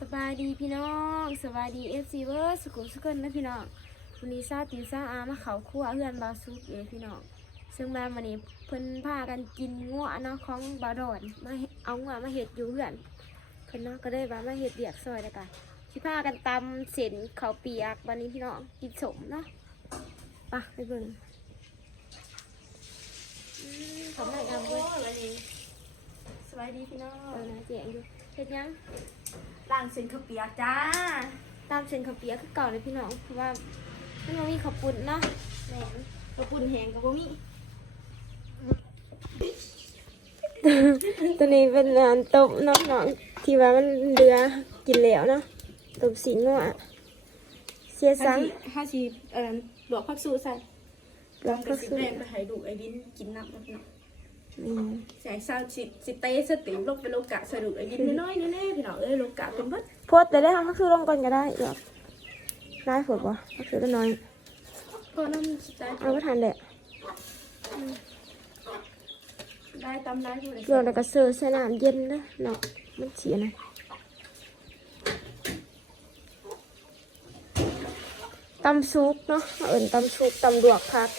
สบายดีพี่น้องสบายดีเอฟซีเวอร์สกุลสกุลนะพี่น้องวันนี้ซาติวซาอามาเขาครั่วเพื่อนบาวซุกเองพี่น้องซึ่งมาวันนี้เพิ่นพากันกินงัวเนาะของบาวดอนมาเฮ็ดเอางัวมาเห็ดอยู่เพื่อนเพิ่นเนาะก็ได้ว่ามาเห็ดเดียกซอยแล้วกันสิพากันตำเส้นข้าวเปียกวันนี้พี่น้องกินสมเนาะไปะไปเบิ่งอืมทำได้ยังเว้ยสวัสดีพี่น้องเออนะเจ๋งอยู่ เฮ็ดยังล่างเส้นข้าวเปียกจ้าตามเส้นข้าวเปียกคือเก่าเลยพี่น้องเพราะว่ามันบ่มีข้าวปุ้นเนาะแหนมกระปุ่นแหงกับบ่มีตัวนี้เป็นงานต้มเนาะน้องที่ว่ามันเรือกินแล้วเนาะต้มสีงัวเสียสังห้าสิเอ่อหลวกผักสู้ใส่แล้วก็ก็สิคือแบ่งไปให้ดูกไอ้ดินกินน้ำเนาะ อืมใส่ซาวสิสิเตสติลงไปโลกะใส่ดูกไอ้ดินน้อยๆแน่ๆพี่น้องเอ้ยโลกะเป็นเบิดโพดแต่ได้ทำก็คือลงก่อนก็ได้หรอกได้ผลปะก็คือได้น้อยก็น้ำสิได้เอาไปทานแหละได้ตามได้ผู้ใดเรื่องแล้วก็เสิร์ฟใส่น้ำเย็นนะเนาะมันเสียนะตำซุปเนาะเอิญตำซุปตำดวกพัก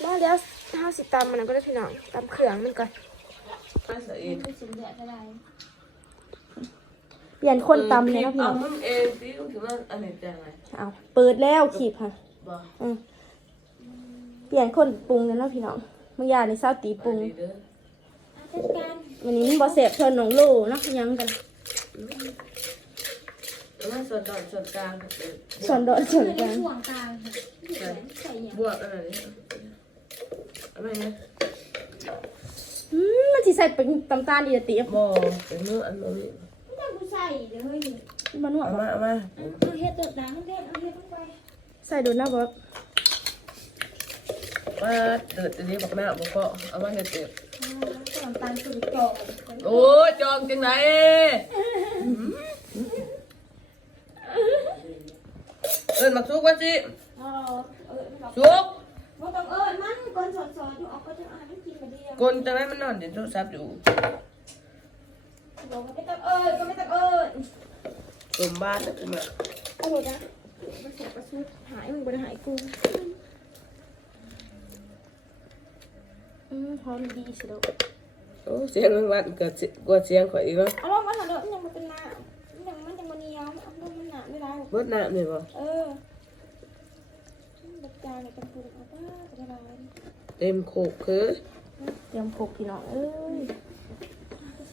แล้ว เดี๋ยวห้าสิตำมันก็ได้พี่น้องตำเครื่องมันก่อนผู้สูงเดือดเท่าไหร่เปลี่ยนคนตำเลยเนาะพี่น้เอาองมึงเองสิมึงถือว่าอันไหนจะไงเอาเปิดแล้วขีบค่ะบ่อืมเปลี่ยนคนปรุงเลยเนาะพี่น้องเมื่อยาในเศร้าตีปรุงดีเด้อจัดการวันนี้มันบอเสพเทนหนองโลเนาะยังกันแล้วมันส่วนดอนส่วนกลางส่วนโดดส่วนกลางห่วงกลางค่ะใส่หยังบวกอะไร นี่อะไรเนี่ยอืมมันสิใส่เป็นตำตาลอีกตีบบ่เป็นมืออันนี้ไม่ต้องกูใส่เดี๋ยวเฮ้ยมันหัวเอาบ่มาเอามาเอาเฮ็ดเดือดน้ำมันเด็ดเอาเฮ็ดลงไปใส่ดูหน้าบอสมาเดือดอันนี้บอกแม่เอาบ่ก็เอามาเฮ็ดเต็มเอาน้ำตาลสูตรกรอบโอ้ยจองจังไหนเอิ้นมักสุกว่าสิ เอาเออไม่ต้องสุก บ่ต้องเอิ้นมัน ก่อนสอนๆอยู่เอาก็จะอ่านมันกินมาเดียวคนจังไหนมันนอนเดี๋ยวโทรศัพท์อยู่บอกว่าไม่ต้องเอิญก็ไม่ต้องเอิญกลมบ้านนะคุณแม่เอาหมดนะมันเสียประสุดหายมึงบ่ได้หายกูอืมหอมดีสิลูกโอ้เสียงมันวัดเกิดเสียกว่าเสียงข่อยอีกแล้วเอาลงมาเถอะเด้อมันยังมันเป็นน้ำมันยังมันยังมันเหนียวเอาลงมันหนาไม่ได้เบิดน้ำนี่บ่เออบักจานเนี่ยเป็นปูเอาป้าจะได้ไร เต็มโคกคือเตรียมพกพี่น้องเอ้ย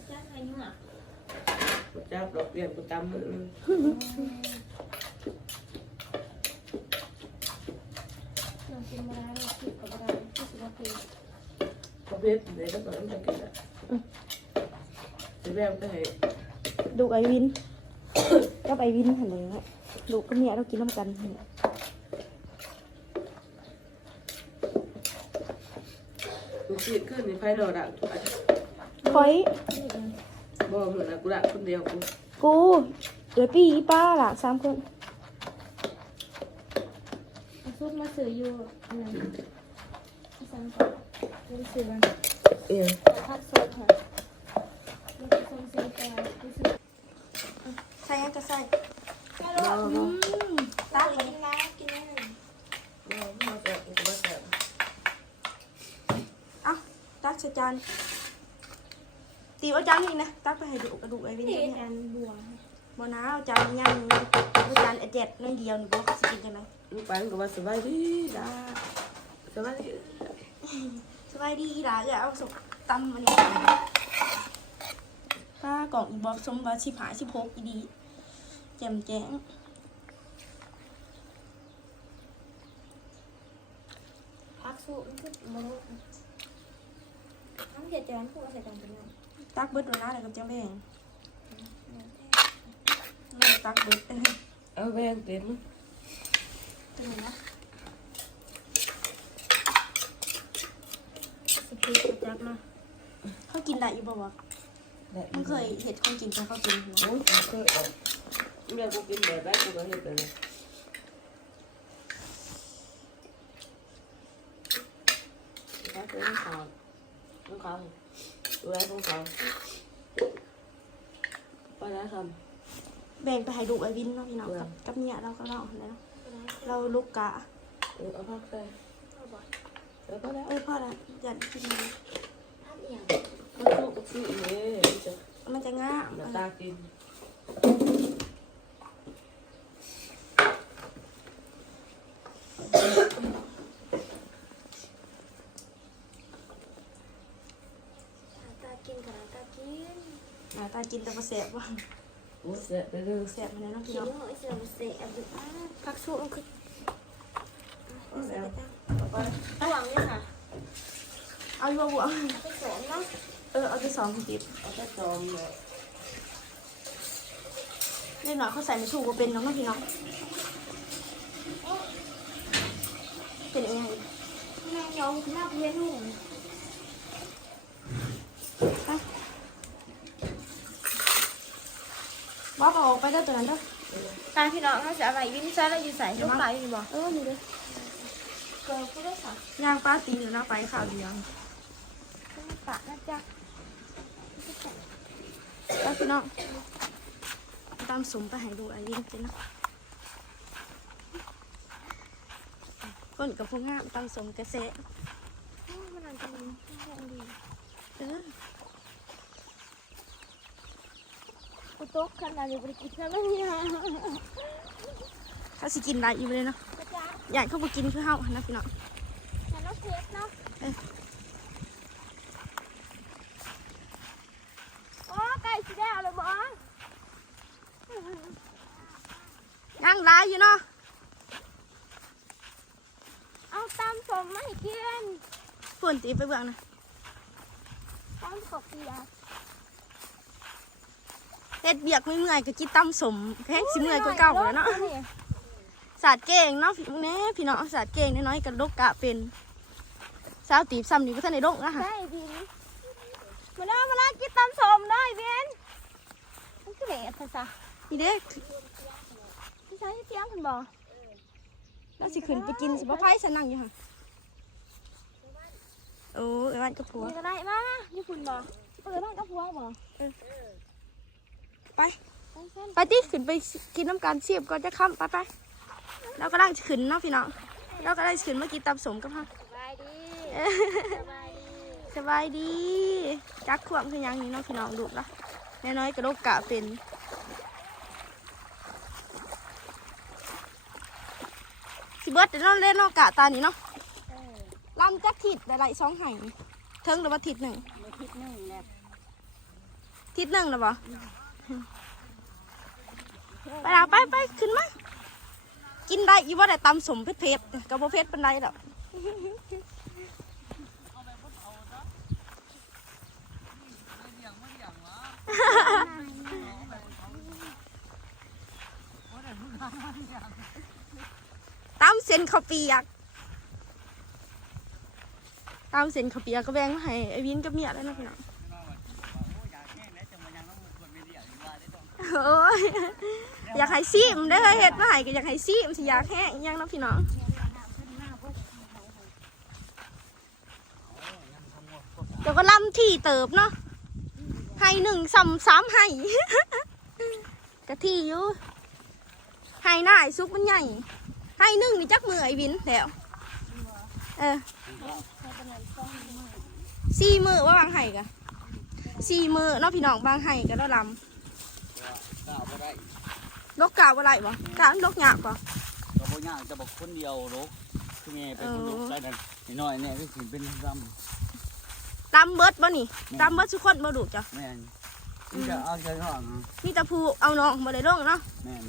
จ้าใครยุ่งอะบ่จับดอกเบี้ยกูตำมันลองกินมาได้ลองกินกับมาได้ที่สุดคือประเภทไหนก็ต้องจะกินอะสิแม่ก็ให้ดูไอวิน กับไอวินหันเลยฮะลูกกับเมียเรากินน้ำกันหั่นแหละลูกศิษย์ขึ้ นนี่ไฟดอกดักทุกอันคอย บ่เหมือนนะกูดักคนเดียวกูกูเดี๋ยวพี่ป้าล่ะสามคนเอาซุปมาสื่ออยู่อันนั้นที่สั่งก่อนเป็นสื่อมันเอียงผัดซุปค่ะมันจะส่งเสียงไปที่สุดใส่ยังจะใส่ฮัลโหลอืมตากินน้ำกินน้ำ บ่มาแซ่บกูก็บ่แซ่บ เอ้า ตักใส่จานตีเอาจานนี่นะตักไปให้ดูกระดูกไอวินเห็เดี๋ยนวนี้อันบวงบ่นะเอาจานย่างเอาจานไอเจ็ดนั่นเดียวนี่บ่ก็สิกินจังไดลูกปันก็ว่าสบายดีจ้าสบายดีสบายดีล่ะเดี๋ยวเอาสุกตำอันนี้ป้ากล่องอีบอกสมว่าสิบหาสิบหกอีดีแจ่มแจ้งพักสู้มันคือโมโน น้ำเห็ดจานคู่ใส่กันเป็นไงตักเบิดโดนนะแล้วก็จะแบ่งไม่ตักเบิดเอ้ยเอาแบงเต็มเป็นไงนะสปีดจับมาเขากินได้อยู่บ่วะได้มันเคยเห็ดคนกินแต่เขากินหัว โอ้ยเคยออกแม่กูกินแบบได้กูก็เฮ็ดแบบนี้ถ้าเป็น ข้าวต้องข้าวดูแลต้องข้าวไปแล้วคแบ่งไปให้ดูไอ้วินเนาะพี่น้องกับกับเนี่ยเราก็เนาะแล้วเราลูกกะำเออเอาพักใส่เออก็แล้วเอ้ยพ่อละอยากกินมันภาพเอียงมันลูกกับซื้อเลยจะมันจะง่าหน้าตากิน ตากินกับตากิน หน้าตากินแต่ว่าแสบว่ะโอ้เสียไปเลยแสบมันเลยเนาะพี่กินน้องหอยเสือเสะอับอ้าพักสู้มันคือเสือจ้าเอาไปห่วงเนี่ยค่ะเอาอยู่บ่บวงไปสอนเนาะเออเอาไปสองติดเอาไปจอมเลยเล็กหน่อยเขาใส่ไม่ถูกว่าเป็นเนาะเนาะพี่น้องเป็นยังไง แม่ยองหน้าเพี้ยนหุ่น ว่าเอาออกไปได้ตัวนั้นเด้อตาพี่น้องเขาจะอะไรวิ่งซ้ายแล้วอยู่ใส่ลูกไหลอยู่บ่เออนี่เลยเกิดก็ได้ค่ะย่างป้าตีนอยู่หน้าไปข่าวเดียวปะนะจ๊ะแล้วพี่น้องตามสมไปให้ดูไอ้วินกินนะคนกับพวกงามตามสมกระเซะมันอาจจะมีแรงดีเออ กูโต๊ะขนาดนี้บริกิตแล้วไม่มีนะเขาสิกินได้อยู่เลยเนาะจ๊ะอยากเขาไปกินคือเฮานะพี่น้องแต่เราเทสเนาะโอ้ไก่สีแดงเลยบ่ย่างร้ายอยู่เนาะเอาตามสมมาให้กินฝุ่นตีไปเบื้องนะตามกบเปียก เฮ็ดเบียกไม่เมื่อยก็กินตำสมแพงสิเมื่อยก็เก่าแล้วเนาะศาสตร์เก่งเนาะพี่แน่พี่น้องศาสตร์เก่งน้อยๆกับลูกกะเป็นสาวตีบซ้ำนี่ก็ท่านในโรงนะฮะได้ดินมาแล้วมาแล้วกินตามสมได้เวียนมันคือเหละภาษานี่เด้ที่ใช้เสียงคุณบอกเราสิขึ้นไปกินสิบ่ไผสนั่งอยู่ห่ะโอ้ยวันกับผัวมีอะไรมาญี่ปุ่นบอกเปิดบ้านกับพัวบอก ไป ไปเส้นไปติขึ้นไปกินน้ำกันเสียบก่อนจะค่ำไปไปเราก็ลังจะขึ้นเนาะพี่น้องเราก็ได้ขึ้นมากินตำสมกับเฮาสบายดีสบายดีสบายดีจักขวบคือหยังนี่เนาะพี่น้องดูละน้อยๆกระโดกกะเป็นสิเบิร์ดเดี๋ยวเราเล่นเนาะกะตานี่เนาะเออลำจักทิศได้ไรสองไห่เทิงหรือว่าทิศหนึ่งมาทิศหนึ่งเนี่ยทิศหนึ่งหรือเปล่า ไปละไปไปขึ้นมา กินได้อีว่าได้ตำสมเพชรเพชรกับบ่เพชรเป็นไรดอกตำเส้นข้าวเปียกตำเส้นข้าวเปียกก็แบ่งให้ไอวินกับเมียแล้วนะพี่น้อง โอ้ยอยากให้ซีมได้อเฮ็ดมาให้ก็อยากให้ซีมสิอยากแห้งอิหยังเนาะพี่น้อง เดี๋ยวก็ล่ำที่เติบเนาะให้หนึ่งสามสามให้ กะที่อยู่ให้หน่ายซุกมันใหญ่ให้หนึ่งนี่จักมือไอ้วินแล้วเออสี่มือว่าบางไห้กะสี่มือเนาะพี่น้องบางไห้ก็ได้ล กล้าบ่ได้ำลกกาอะไรบ่กาลกหยาบบ่ก็บ่ยากจะบอกคนเดียวโลกคือแม่เป็นคนลูกได้นั่นนิดหน่อยเนี่ยก็สิเป็นรำตำเบิดบ่นี่ตำเบิดทุกคนบ่ดูจ้ะแม่นนี่จะเอาใจห้องมีแต่ผู้เอาน้องบ่ได้ลงเนาะแม่น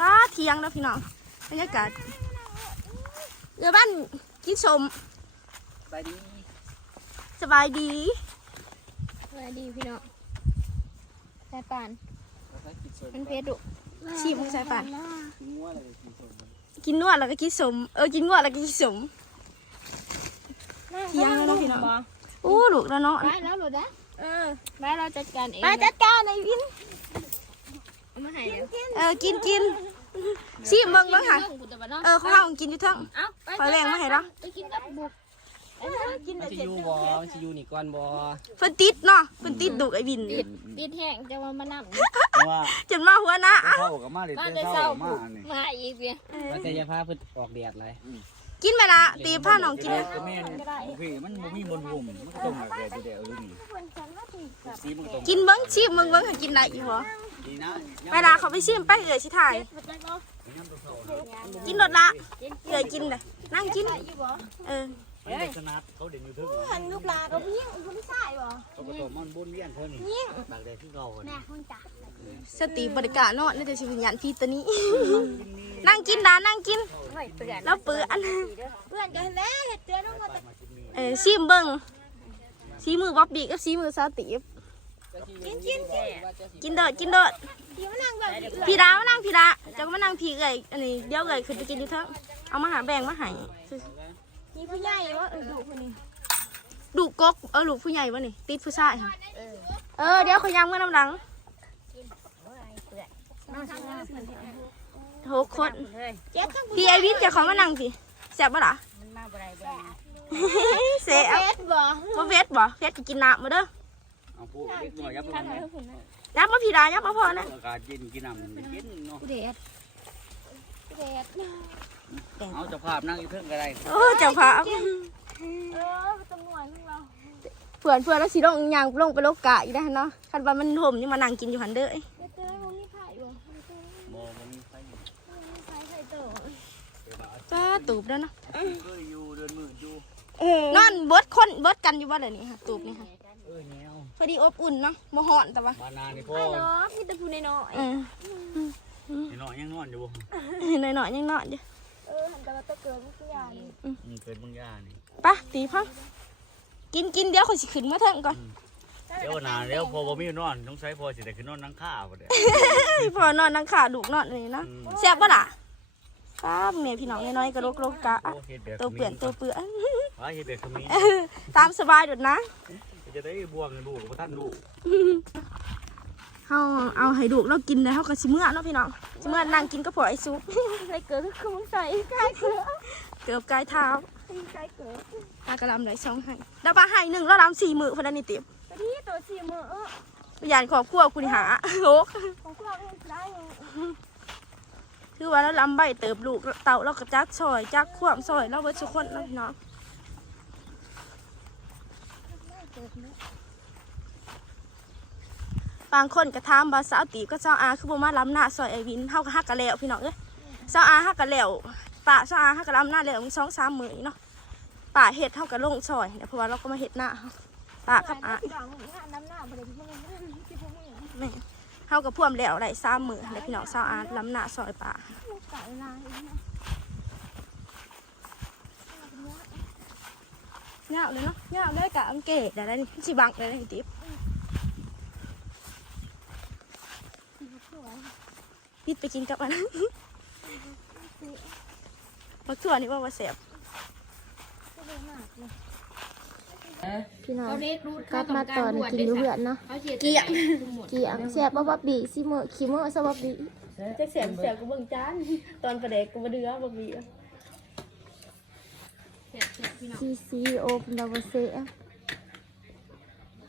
ตาเทียงแล้วพี่น้องบรรยากาศเรือบ้านกินสมไปดีสบายดีสบายดี พี่น้องสายป่านก็ใช้กินสดมันเพชรดุชีพสายป่านงัวเลยกินสดกินนวดแล้วก็กินสม เออ กินนวดแล้วก็กินสมเที่ยงแล้วนะพี่น้องอู้ลูกแล้วเนาะไปแล้วหลุดนะเออไปเราจัดการเองไปจัดการไอ้วินเอามาให้เดี๋ยวเออ กินกินซีมเบิ่งเบิ่งค่ะกูจะมาเนาะเออเขาห้องกินอยู่เทั้งเอาไปขอแรงมาให้เราไปกินกับบุกไป กินมันแต่สิเจ็อบยู่เดืบ่อนมันสิอยู่นี่ก่อนบ่เพิ่นติดเนาะเพิ่นติดดุไอ้วินติดติดแห้งจะว่ามานั่งเพราะว่าจนมาหัวหน้าเข้ากับมาเลยมาเต้แต่นเช้าเศร้ามาอันนี้มาอีกเพียว่าแต่อย่าพาเพิ่นออกแดดหลายกินไหมล่ะตีผ้าน้องกินเด็กก็แม่นพี่มันบ่มีบนหุ่มมันก็ต้องแบบเดี๋ยวๆนี่สีมันก็ต้องกินเบิ้งชิมเบิ้งเบิ้งให้กินได้อีกบ่ดีนะไปล่ะเขาไปชิมไปเอ๋ยสิถ่าย กินรถละเอ๋ยกินเลยนั่งกิน เออมัน เป็นสนัดเขาเด่นอยู่ทึ่งหันลูกลาก็เพียงคุณชายบ่เขาก็ต้องมันบุญเวียนเพิ่นตากแดดที่เก่ากันแม่คุณจ๋าสติบริการเนาะนี่แต่ชีวิญญาณพี่ตัวนี้ นั่งกินดานั่งกินไม่เปื่อนแล้วเปื้อนเปื่อนกันแล้วเห็ดเตือนลงมาแต่เออชิมเบิ้งซีมือบ๊อบบี้กับซีมือสาวตีบกินกินกินกินเด้อกินเด้อพี่มานั่งแบบนี้พี่ดามานั่งพี่ดาจะมานั่งพี่เอ๋ยอันนี้เดี๋ยวเอ๋ยขึ้นไปกินอยู่เถอะเอามาหาแบ่งมาให้ มีผู้ใหญ่ว่าเออดูคนนี้ดูกกเออลูกผู้ใหญ่วะนี่ติดผู้ชายค่ะเออเดี๋ยวเขายังเมื่อน้ำหลังน้องช่างเงินโหคนเจ็ดทั้งพี่ไอวินจะขอมานั่งพี่แซ่บบ่ล่ะมันมาบ่ได้บ่เซ่บเจ็ดบ่บ่เวทบ่เวทก็กินน้ำมาเด้อเอาพวกเล็กน้อยยับลงมายับมาพี่ดายับมาพอนะอากาศเย็นกินน้ำมันเย็นเนาะเด็ดเด็ด เอาเจ้าภาพนั่งอยู่เทิงก็ได้โอ้เจ้าภาพเออตำรวจมึงเราเพื่อนเพื่อนแล้วสิลงยางลงไปโลกกะอีกได้เนาะคันว่ามันห่มนี่มานั่งกินอยู่หันเด้อเด็ดเตือนมึงมีไผ่บ่มีเตือนบ่บ่มีไฟไผ่ไผ่โตจ้าตูบแล้วเนาะเคยอยู่เดินมืดอยู่นอนเบิดคนเบิดกันอยู่บ่เดี๋ยวนี้ค่ะตูบนี่ค่ะเอ้ยแนวพอดีอบอุ่นเนาะบ่ฮ้อนแต่ว่าบ้านนานี่พ่อไอ้เนาะมีแต่ผู้น้อยเออน้อยยังนอนอยู่บ่หน่อยๆยังนอนอยู่ เออหันแต่ว่าตะเกียบมันคืออย่างนี้อืมเกิดบางย่านี่ไปะตีพังกินกินเดี๋ยวเขาสิขึ้นมาเถิงก่อนเดี๋ยวหนาเดี๋ยวพอบ่มีนอนต้องใช้พอสิได้ขึ้นนอนนั่งข้าวบ่ได้พอนอนนั่งขาดูกนอนนี่เนาะแซ่บปะล่ะครับเมียพี่น้องน้อยๆก็โรคโรคกะโอ้เฮ็ดแบบตัวเปลี่ยนตัวเปื่อนว่าเฮ็ดแบบขมิ้นตามสบายดุดนะ จะได้บวงลูกกับท่านลูก เฮาเอาให้ดูกเรากินแล้วเฮาก็สิเมื่อเนาะพี่น้องสิเมื่อนั่งกินก็พอไอ้ซุปใส่เกลือคือมึงใส่ใกล้เกลือเกือบกายเท้าใกล้เกลืออากระลำได้สองให้แล้วปลาให้หนึ่งแล้วลำสี่มือพนันนี่เต็มตอนนี้ตัวสี่มือเอออยานขอบครัวคุณหาโลกของเราเองได้คือว่าแล้วลำใบเติบลูกเต่าเราก็จักซอยจักขวามซอยเราเบิดทุกคนเนาะพี่น้อง บางคนก็ถามว่าสาวตีก็สาอาคือบ่มาล้ำหน้าซอยไอวินเฮาก็ฮักกันแล้วพี่น้องเอ้ยสาอาฮักกันแล้วป้าสาอาฮักกันล้ำหน้าแล้วมีสองสามมื้อนี่เนาะป้าเฮ็ดเฮาก็ลงซอยเนี่ยเพราะว่าเราก็มาเฮ็ดหน้าเฮาป้ากับอาที่านน้ำหน้าบ่ได้ที่มึงที่พวกมึงแม่เฮากับพ่วมแล้วได้สามมื้อแล้วพี่น้องสาอาล้ำหน้าซอยป่าเงาเลยเนาะเงาเลยกะอังเกตได้แล้วนี่สิบังได้แล้วนี่ติ๊บ ปิดไปกินกับอันนั้นบักถั่วนี่ว่าว่าแซ่บพี่น้องกลับมาตอนกินอยู่เหือนเนาะเกี่ยงเกี่ยงแซ่บบ่บับบีซิมื้อขี้มื้อซะบับบีจักแซ่บแซ่บก็เบิ่งจานตอนประเดกก็บ่เดือบักบีซีซีโอเป็นดาวเซ่บ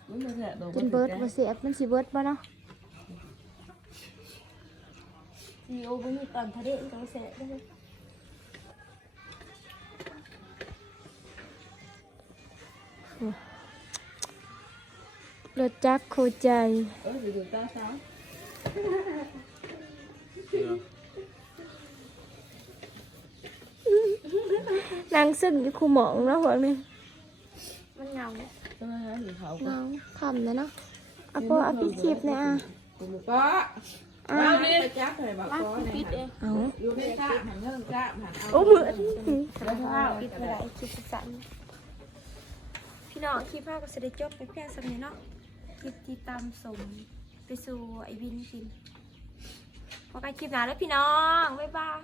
มันมาแซ่บกินเบิร์ดบ่เสียบมันสิเบิร์ดบ่เนาะ ซีโอบ่มีตอนทะเลมันก็บ่เสียบเด้อรถจักรโคใจ เออดูตาสาวนางซึ่งอยู่คูหมองเนาะพวกนี้มันเหงาทำไมฮะหรือเขาเหงาคำเลยเนาะเอาพอเอาพี่คลิปเนี่ยอะ กูบอกว่า เอาดิจับใส่บักก้อนเนี่ยเอาอยู่ในกะหันเรื่องกะหันเอาโอ้มือแล้วข้าวคิดเท่าไรคิดสั่นพี่น้องคลิปภาพก็จะได้จบไปเพียงสักนิดเนาะคลิปที่ตามสมไปสู่ไอวินกินพอกันคลิปหน้าแล้วพี่น้อง บ๊ายบาย